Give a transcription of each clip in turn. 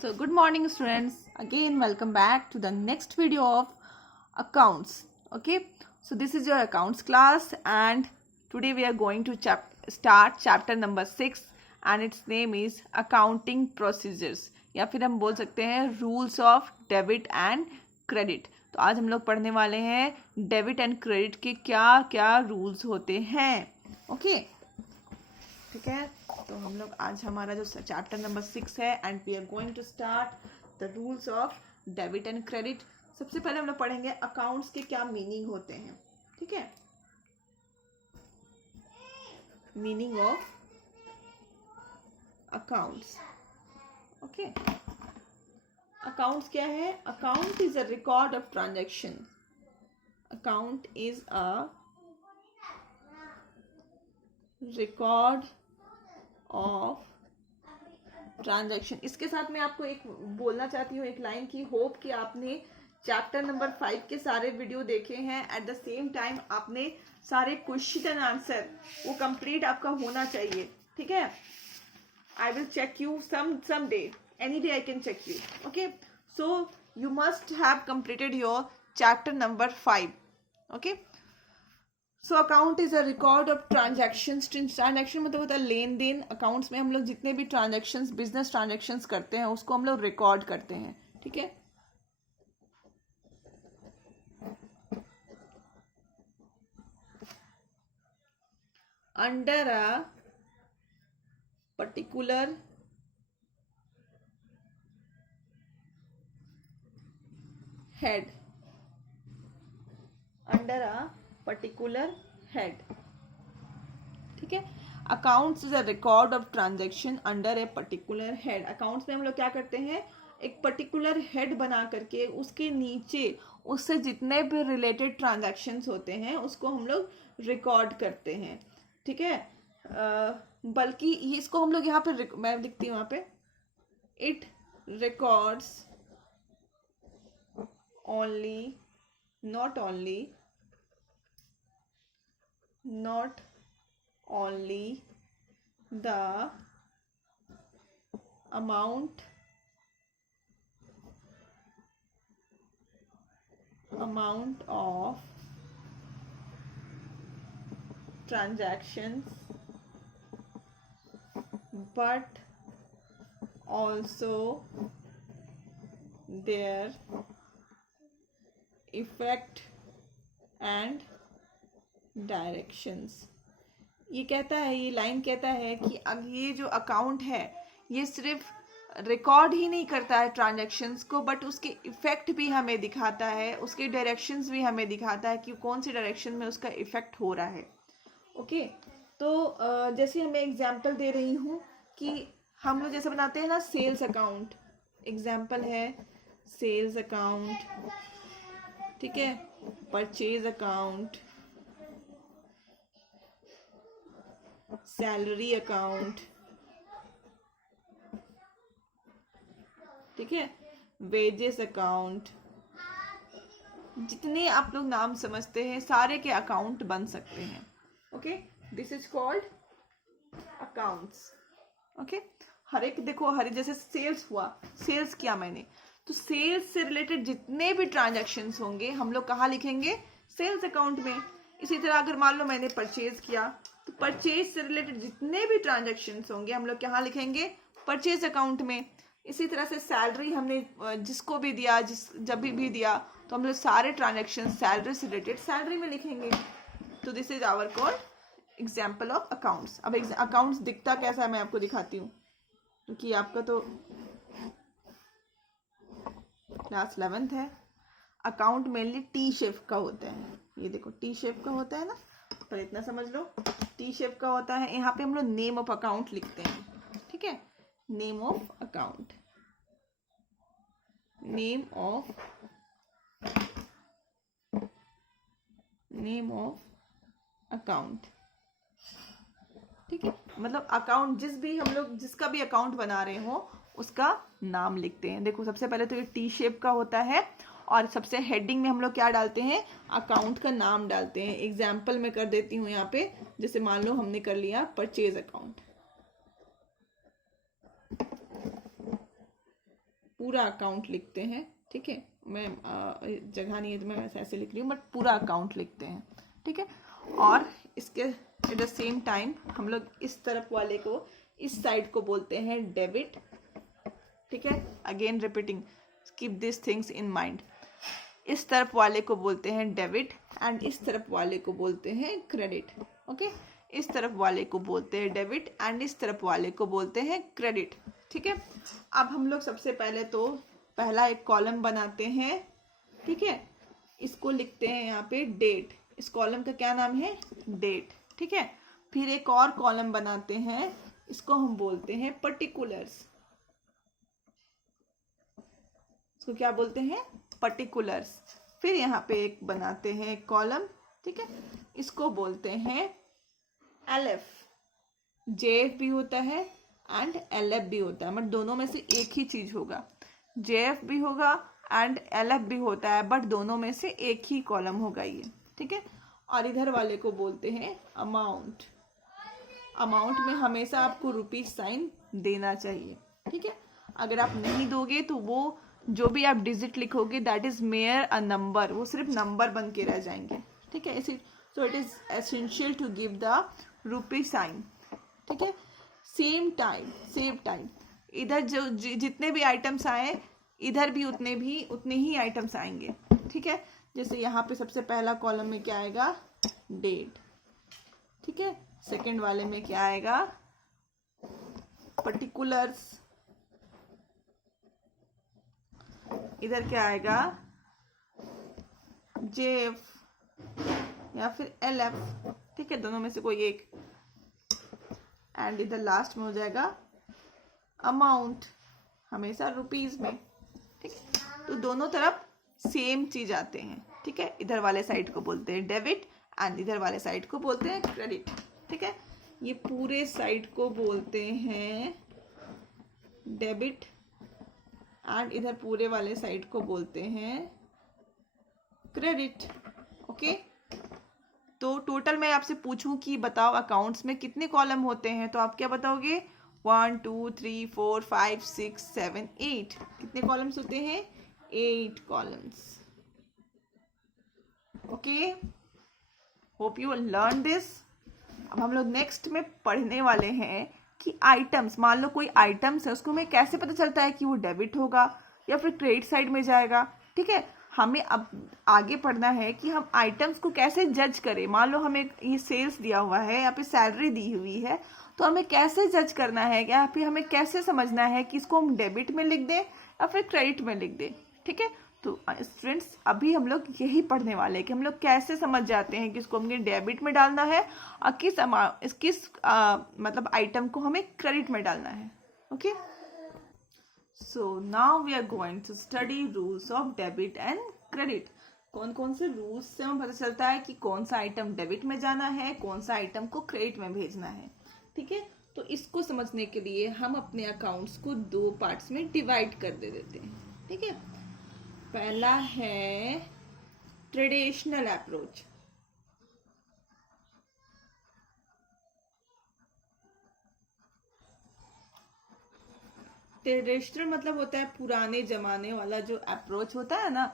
So good morning students, again welcome back to the next video of accounts. Okay, so this is your accounts class and today we are going to start chapter number 6 and its name is accounting procedures या फिर हम बोल सकते हैं rules of debit and credit. तो आज हम लोग पढ़ने वाले हैं डेबिट एंड क्रेडिट के क्या क्या रूल्स होते हैं. ओके ठीक है, तो हम लोग आज हमारा जो चैप्टर नंबर 6 है and we are going to start the rules of debit and credit. सबसे पहले हम लोग पढ़ेंगे अकाउंट्स के क्या मीनिंग होते हैं. ठीक है, meaning of accounts. Okay, accounts क्या है? Account is a record of transaction. Account is a record of transaction. इसके साथ मैं आपको एक बोलना चाहती हूँ एक लाइन की. होप कि आपने चैप्टर नंबर 5 के सारे वीडियो देखे हैं. एट द सेम टाइम आपने सारे क्वेश्चन एंड आंसर वो कंप्लीट आपका होना चाहिए. ठीक है, I will check you some day, any day I can check you. Okay, so you must have completed your chapter number 5. Okay, so account is a record of transactions. Transaction मतलब होता है लेन then. Accounts में हम लोग जितने भी transactions business transactions करते हैं उसको हम लोग रिकॉर्ड करते हैं. ठीक है, under a particular head. Under a particular head. ठीक है, accounts is a record of transaction under a particular head. Accounts में हम लोग क्या करते हैं, एक पर्टिकुलर हेड बना करके उसके नीचे उससे जितने भी रिलेटेड ट्रांजैक्शंस होते हैं उसको हम लोग रिकॉर्ड करते हैं. ठीक है, बल्कि इसको हम लोग यहाँ पे मैं लिखती हूँ यहाँ पे, it records only not only the amount of transactions but also their effect and directions. ये कहता है, ये लाइन कहता है कि अब ये जो अकाउंट है ये सिर्फ रिकॉर्ड ही नहीं करता है ट्रांजैक्शंस को, बट उसके इफेक्ट भी हमें दिखाता है, उसके डायरेक्शंस भी हमें दिखाता है कि कौन सी डायरेक्शन में उसका इफेक्ट हो रहा है. ओके, तो जैसे मैं एग्जांपल दे रही हूँ कि हम लोग जैसे बनाते हैं ना सेल्स अकाउंट. एग्जांपल है सेल्स अकाउंट. ठीक है, परचेज अकाउंट, सैलरी अकाउंट. ठीक है, वेजेस अकाउंट. जितने आप लोग नाम समझते हैं सारे के अकाउंट बन सकते हैं. Okay, this is called accounts. Okay, हर एक देखो, हर जैसे सेल्स हुआ, सेल्स किया मैंने, तो सेल्स से रिलेटेड जितने भी ट्रांजैक्शंस होंगे हम लोग कहाँ लिखेंगे, सेल्स अकाउंट में. इसी तरह अगर मान लो मैंने परचेज किया तो परचेज से रिलेटेड जितने भी ट्रांजैक्शंस होंगे हम लोग कहाँ लिखेंगे, परचेज अकाउंट में. इसी तरह से सैलरी हमने जिसको भी दिया, जब भी दिया तो हम लोग सारे ट्रांजैक्शन सैलरी से रिलेटेड सैलरी में लिखेंगे. तो this is our called example of accounts. अब अकाउंट्स दिखता कैसा है मैं आपको दिखाती हूँ, क्योंकि आपका तो क्लास 11th है. अकाउंट मेनली टी शेप का होता है. ये देखो टी शेप का होता है ना, पर इतना समझ लो टी शेप का होता है. यहाँ पे हम लोग नेम ऑफ अकाउंट लिखते हैं. ठीक है, name of account, name of account. ठीक है, मतलब अकाउंट जिसका भी अकाउंट बना रहे हो उसका नाम लिखते हैं. देखो सबसे पहले तो ये टी शेप का होता है और सबसे हेडिंग में हम लोग क्या डालते हैं, अकाउंट का नाम डालते हैं. एग्जाम्पल मैं कर देती हूँ यहाँ पे, जैसे मान लो हमने कर लिया परचेज अकाउंट. पूरा अकाउंट लिखते हैं, ठीक है। मैं जगह नहीं है तो मैं वैसे ऐसे लिख रही हूँ, बट पूरा अकाउंट लिखते हैं, ठीक है। और इसके एट द सेम टाइम हम लोग इस तरफ वाले को, इस साइड को बोलते हैं डेबिट, ठीक है। Again repeating, keep this things in mind. इस तरफ वाले को बोलते हैं डेबिट एंड इस तरफ वाले को बोलते हैं क्रेडिट, ओके। इस तरफ वाले को बोलते हैं डेबिट एंड इस तरफ वाले को बोलते हैं क्रेडिट, ठीक है। अब हम लोग सबसे पहले तो पहला एक कॉलम बनाते हैं, ठीक है। इसको लिखते हैं यहाँ पे डेट, इस कॉलम का क्या नाम है, डेट, ठीक है। फिर एक और कॉलम बनाते हैं, इसको हम बोलते हैं पर्टिकुलर्स, इसको क्या बोलते हैं, पर्टिकुलर्स। फिर यहाँ पे एक बनाते हैं एक कॉलम, ठीक है, इसको बोलते हैं एलएफ। जेएफ भी होता है एंड एलएफ भी होता है, बट दोनों में से एक ही चीज होगा। जेएफ भी होगा एंड एलएफ भी होता है, बट दोनों में से एक ही कॉलम होगा ये, ठीक है। और इधर वाले को बोलते हैं अमाउंट। अमाउंट में हमेशा आपको रुपीज साइन देना चाहिए, ठीक है। अगर आप नहीं दोगे तो वो जो भी आप डिजिट लिखोगे that is mayor a number, वो सिर्फ नंबर बन के रह जाएंगे, ठीक है। इसी so it is essential to give the rupee sign, ठीक है। सेम टाइम इधर जो जितने भी आइटम्स आए इधर भी उतने ही आइटम्स आएंगे, ठीक है। जैसे यहाँ पे सबसे पहला कॉलम में क्या आएगा, डेट, ठीक है। सेकंड वाले में क्या आएगा, पर्टिकुलर्स। इधर क्या आएगा, जेएफ या फिर एलएफ, ठीक है, दोनों में से कोई एक। एंड इधर लास्ट में हो जाएगा अमाउंट, हमेशा रुपीज में, ठीक है। तो दोनों तरफ सेम चीज आते हैं, ठीक है। इधर वाले साइड को बोलते हैं डेबिट एंड इधर वाले साइड को बोलते हैं क्रेडिट, ठीक है। ये पूरे साइड को बोलते हैं डेबिट एंड इधर पूरे वाले साइड को बोलते हैं क्रेडिट, ओके। तो टोटल मैं आपसे पूछूं कि बताओ अकाउंट्स में कितने कॉलम होते हैं, तो आप क्या बताओगे, 1 2 3 4 5 6 7 8। कितने कॉलम्स होते हैं, 8 columns, okay. Hope you learn this. अब हम लोग नेक्स्ट में पढ़ने वाले हैं कि आइटम्स, मान लो कोई आइटम्स है, उसको हमें कैसे पता चलता है कि वो डेबिट होगा या फिर क्रेडिट साइड में जाएगा, ठीक है। हमें अब आगे पढ़ना है कि हम आइटम्स को कैसे जज करें। मान लो हमें ये सेल्स दिया हुआ है या फिर सैलरी दी हुई है, तो हमें कैसे जज करना है या फिर हमें कैसे समझना है कि इसको हम डेबिट में लिख दें या फिर क्रेडिट में लिख दें, ठीक है। तो स्टूडेंट्स अभी हम लोग यही पढ़ने वाले हैं कि हम लोग कैसे समझ जाते हैं कि इसको हमें डेबिट में डालना है और किस मतलब आइटम को हमें क्रेडिट में डालना है, okay. So now we are going to study rules of debit and credit. कौन कौन से रूल्स से हमें पता चलता है कि कौन सा आइटम डेबिट में जाना है, कौन सा आइटम को क्रेडिट में भेजना है, ठीक है। तो इसको समझने के लिए हम अपने अकाउंट्स को 2 पार्ट्स में डिवाइड कर देते हैं, ठीक है। पहला है ट्रेडिशनल अप्रोच। ट्रेडिशनल मतलब होता है पुराने जमाने वाला जो अप्रोच होता है ना,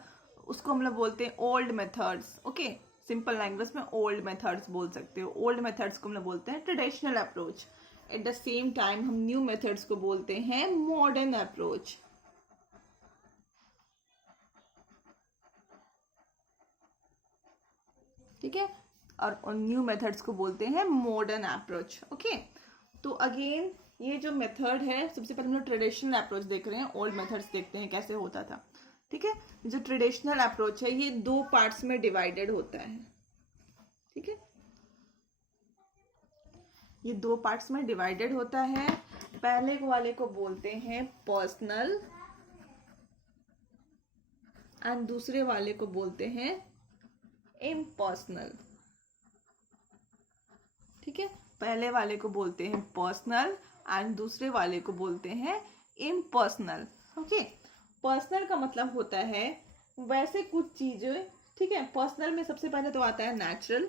उसको हम लोग बोलते हैं old methods, okay. Simple language में ओल्ड मेथड्स बोल सकते हो। ओल्ड मेथड्स को हम लोग बोलते हैं traditional approach. At the same time हम न्यू मेथड्स को बोलते हैं मॉडर्न अप्रोच, ठीक है। और न्यू मेथड्स को बोलते हैं मॉडर्न अप्रोच, ओके। तो अगेन ये जो मेथड है, सबसे पहले हम लोग ट्रेडिशनल अप्रोच देख रहे हैं, ओल्ड मेथड्स देखते हैं कैसे होता था, ठीक है। जो ट्रेडिशनल अप्रोच है ये 2 पार्ट्स में डिवाइडेड होता है, ठीक है। ये 2 पार्ट्स में डिवाइडेड होता है। पहले वाले को बोलते हैं पर्सनल एंड दूसरे वाले को बोलते हैं इम्पर्सनल, ठीक है। पहले वाले को बोलते हैं पर्सनल एंड दूसरे वाले को बोलते हैं इम्पर्सनल, ओके। पर्सनल का मतलब होता है वैसे कुछ चीजें, ठीक है। पर्सनल में सबसे पहले तो आता है नेचुरल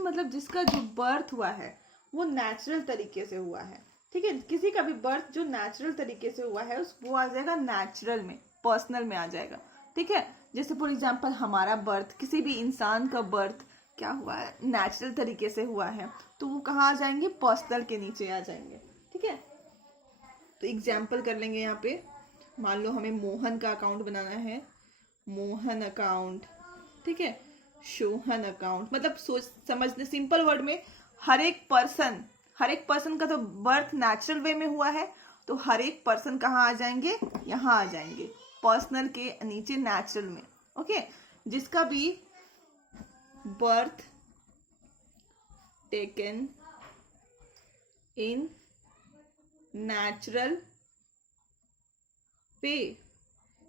मतलब जिसका जो बर्थ हुआ है वो नेचुरल तरीके से हुआ है, ठीक है, किसी का भी बर्थ जो नेचुरल तरीके से हुआ है वो आ जाएगा नेचुरल में, पर्सनल में आ जाएगा। ठीक है, जैसे फॉर एग्जांपल हमारा बर्थ, किसी भी इंसान का बर्थ क्या हुआ है, नेचुरल तरीके से हुआ है, तो वो कहाँ आ जाएंगे, पर्सनल के नीचे आ जाएंगे। ठीक है, तो एग्जाम्पल कर लेंगे यहाँ पे। मान लो हमें मोहन का अकाउंट बनाना है, मोहन अकाउंट। ठीक है, शोहन अकाउंट, मतलब सोच समझने सिंपल वर्ड में, हर एक पर्सन का तो बर्थ नेचुरल वे में हुआ है, तो हर एक पर्सन कहाँ आ जाएंगे, यहाँ आ जाएंगे, पर्सनल के नीचे नेचुरल में। ओके, जिसका भी birth taken in natural way,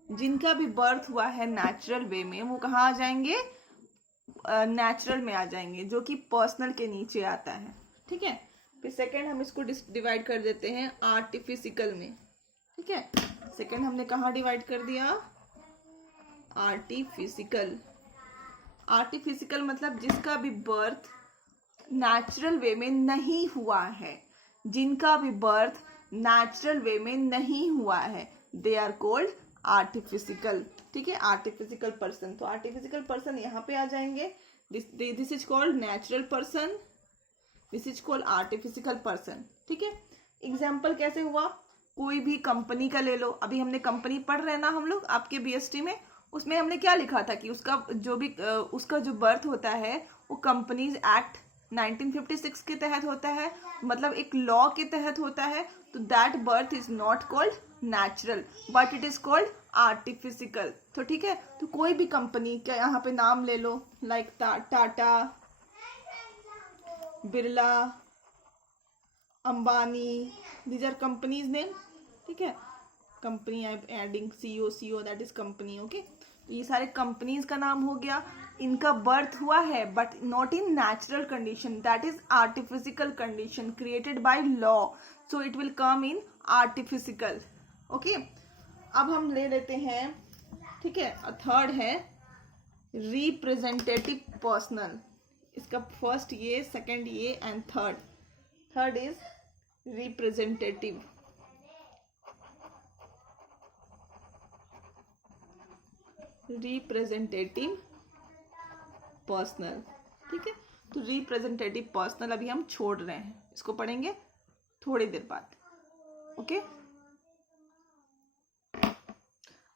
जिनका भी बर्थ हुआ है नेचुरल वे में, वो कहाँ आ जाएंगे, नेचुरल में आ जाएंगे, जो कि पर्सनल के नीचे आता है। ठीक है, फिर सेकंड हम इसको डिवाइड कर देते हैं आर्टिफिशिकल में। ठीक है, सेकंड हमने कहाँ डिवाइड कर दिया, आर्टिफिशिकल। आर्टिफिशिकल मतलब जिसका भी बर्थ नेचुरल वे में नहीं हुआ है, जिनका भी बर्थ नेचुरल वे में नहीं हुआ है, दे आर कोल्ड आर्टिफिशिकल। ठीक है, आर्टिफिशिकल पर्सन, तो आर्टिफिशिकल पर्सन यहाँ पे आ जाएंगे। This is called natural person, this is called artificial person. ठीक है, एग्जाम्पल कैसे हुआ, कोई भी कंपनी का ले लो, अभी हमने कंपनी पढ़ रहे हैं ना हम लोग आपके बीएसटी में, उसमें हमने क्या लिखा था कि उसका जो बर्थ होता है वो कंपनीज एक्ट 1956 के तहत होता है, मतलब एक लॉ के तहत होता है, तो that birth is not called natural but it is called artificial. तो ठीक है, तो कोई भी कंपनी का यहाँ पे नाम ले लो, like Tata, Birla, Ambani, these are companies name. ठीक है, company I am adding co that is company. Okay, ये सारे कंपनीज का नाम हो गया, इनका बर्थ हुआ है but not in natural condition, that is artificial condition created by law, so it will come in artificial. Okay, अब हम ले लेते हैं, ठीक है, थर्ड है रिप्रेजेंटेटिव पर्सनल। इसका फर्स्ट ये, सेकंड ये and third is representative. Representative personal. ठीक है, तो रिप्रेजेंटेटिव पर्सनल अभी हम छोड़ रहे हैं, इसको पढ़ेंगे थोड़ी देर बाद। ओके,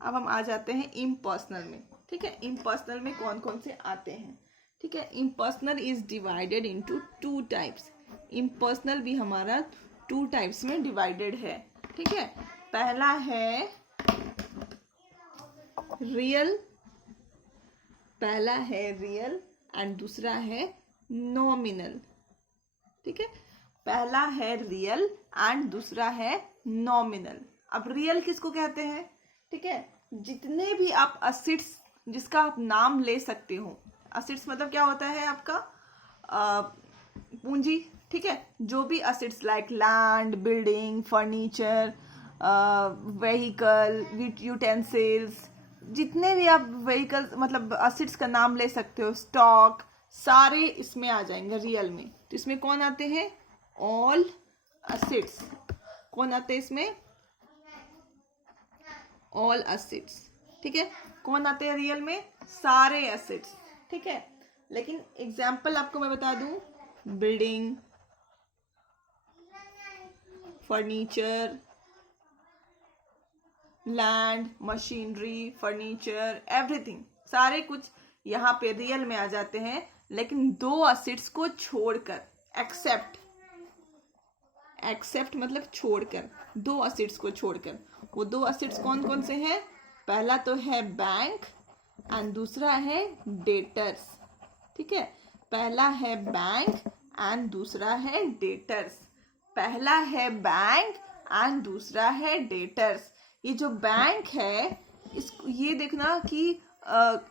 अब हम आ जाते हैं इम्पर्सनल में। ठीक है, इम्पर्सनल में कौन कौन से आते हैं। ठीक है, impersonal is divided into 2 types. Impersonal भी हमारा 2 टाइप्स में डिवाइडेड है। ठीक है, पहला है रियल, एंड दूसरा है नॉमिनल। ठीक है, पहला है रियल एंड दूसरा है नॉमिनल। अब रियल किसको कहते हैं, ठीक है, जितने भी आप असेट्स जिसका आप नाम ले सकते हो, असेट्स मतलब क्या होता है आपका पूंजी। ठीक है, जो भी assets like land, building, furniture, vehicle, utensils, जितने भी आप व्हीकल मतलब असेट्स का नाम ले सकते हो, स्टॉक, सारे इसमें आ जाएंगे रियल में। तो इसमें कौन आते हैं, ऑल असेट्स। कौन आते हैं इसमें, ऑल असेट्स। ठीक है, कौन आते हैं रियल में, सारे एसेट्स। ठीक है, लेकिन एग्जाम्पल आपको मैं बता दूं, building, furniture, land, machinery, furniture, everything, सारे कुछ यहाँ पे रियल में आ जाते हैं, लेकिन 2 असेट्स को छोड़कर, एक्सेप्ट मतलब छोड़कर, 2 असेट्स को छोड़कर। वो 2 असेट्स कौन कौन से हैं, पहला तो है बैंक एंड दूसरा है डेटर्स। ठीक है, पहला है बैंक एंड दूसरा है डेटर्स। पहला है बैंक एंड दूसरा है डेटर्स। ये जो बैंक है, इसको ये देखना कि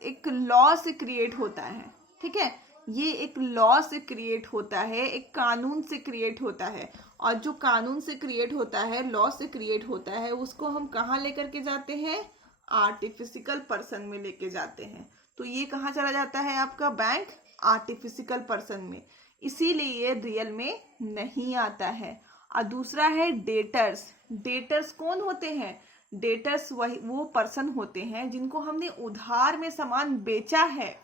एक लॉ से क्रिएट होता है। ठीक है, ये एक लॉ से क्रिएट होता है, एक कानून से क्रिएट होता है, और जो कानून से क्रिएट होता है, लॉ से क्रिएट होता है, उसको हम कहाँ लेकर के जाते हैं, आर्टिफिशिकल पर्सन में लेके जाते हैं। तो ये कहाँ चला जाता है आपका बैंक, आर्टिफिशिकल पर्सन में, इसीलिए ये रियल में नहीं आता है। और दूसरा है डेटर्स। डेटर्स कौन होते हैं? डेटर्स वो पर्सन होते हैं जिनको हमने उधार में सामान बेचा है।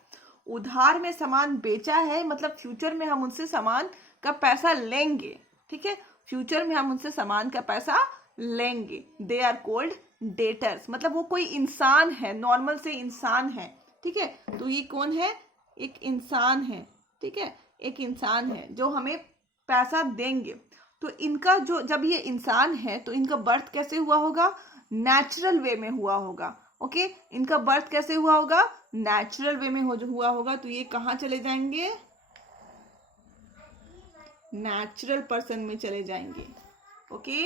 उधार में सामान बेचा है मतलब फ्यूचर में हम उनसे सामान का पैसा लेंगे, ठीक है, फ्यूचर में हम उनसे सामान का पैसा लेंगे। दे आर कोल्ड डेटर्स, मतलब वो कोई इंसान है, नॉर्मल से इंसान है, ठीक है। तो ये कौन है? एक इंसान है, ठीक है, एक इंसान है जो हमें पैसा देंगे। तो इनका जो, जब ये इंसान है तो इनका बर्थ कैसे हुआ होगा? नेचुरल वे में हुआ होगा। ओके, इनका बर्थ कैसे हुआ होगा? नेचुरल वे में हुआ होगा। तो ये कहाँ चले जाएंगे? नेचुरल पर्सन में चले जाएंगे। ओके,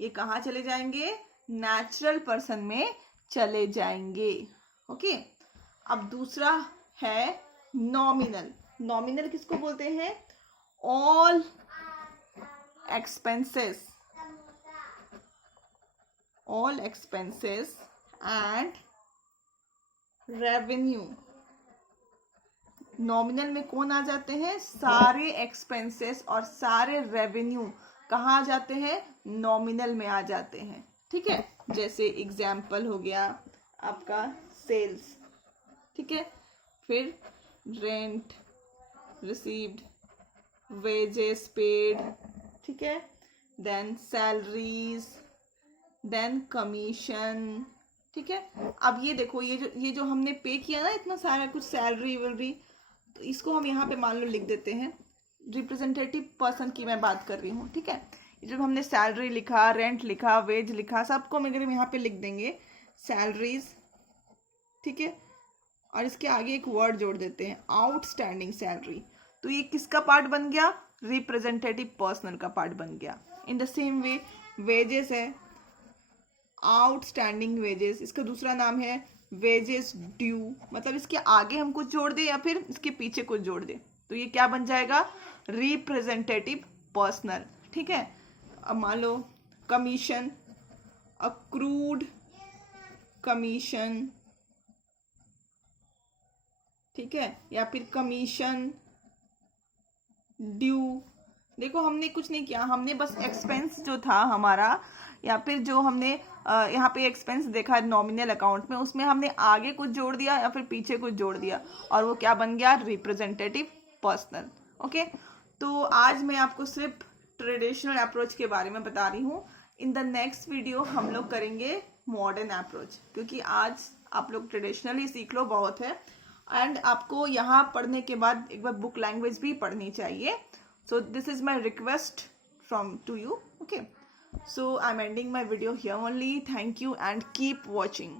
ये कहाँ चले जाएंगे? नेचुरल पर्सन में चले जाएंगे। ओके, अब दूसरा है नॉमिनल। नॉमिनल किसको बोलते हैं? All expenses, all expenses and revenue. Nominal में कौन आ जाते हैं? सारे एक्सपेंसेस और सारे रेवेन्यू कहाँ आ जाते हैं? नॉमिनल में आ जाते हैं, ठीक है। जैसे एग्जाम्पल हो गया आपका सेल्स, ठीक है, फिर रेंट रिसीव्ड, वेजेस पेड, ठीक है, देन सैलरीज, देन कमीशन, ठीक है। अब ये देखो, ये जो हमने पे किया ना इतना सारा कुछ, सैलरी वैलरी, तो इसको हम यहाँ पे मान लो लिख देते हैं। रिप्रेजेंटेटिव पर्सन की मैं बात कर रही हूँ, ठीक है। जब हमने सैलरी लिखा, रेंट लिखा, वेज लिखा, सबको हम यहाँ पे लिख देंगे सैलरीज, ठीक है, और इसके आगे एक वर्ड जोड़ देते हैं आउटस्टैंडिंग सैलरी। तो ये किसका पार्ट बन गया? रिप्रेजेंटेटिव पर्सनल का पार्ट बन गया। In the same way wages है, आउटस्टैंडिंग वेजेस, इसका दूसरा नाम है वेजेस ड्यू, मतलब इसके आगे हम कुछ जोड़ दे या फिर इसके पीछे कुछ जोड़ दे तो ये क्या बन जाएगा? रिप्रेजेंटेटिव पर्सनल, ठीक है। अब मान लो कमीशन, अक्रूड कमीशन, ठीक है, या फिर कमीशन ड्यू। देखो हमने कुछ नहीं किया, हमने बस एक्सपेंस जो था हमारा, या फिर जो हमने यहाँ पे एक्सपेंस देखा नॉमिनल अकाउंट में, उसमें हमने आगे कुछ जोड़ दिया या फिर पीछे कुछ जोड़ दिया और वो क्या बन गया? Representative personal. ओके, तो आज मैं आपको सिर्फ ट्रेडिशनल अप्रोच के बारे में बता रही हूँ। इन द नेक्स्ट वीडियो हम लोग करेंगे मॉडर्न अप्रोच, क्योंकि आज आप लोग ट्रेडिशनली सीख लो, बहुत है, एंड आपको यहाँ पढ़ने के बाद एक बार बुक लैंग्वेज भी पढ़नी चाहिए। So this is my request to you. Okay, so I'm ending my video here only. Thank you and keep watching.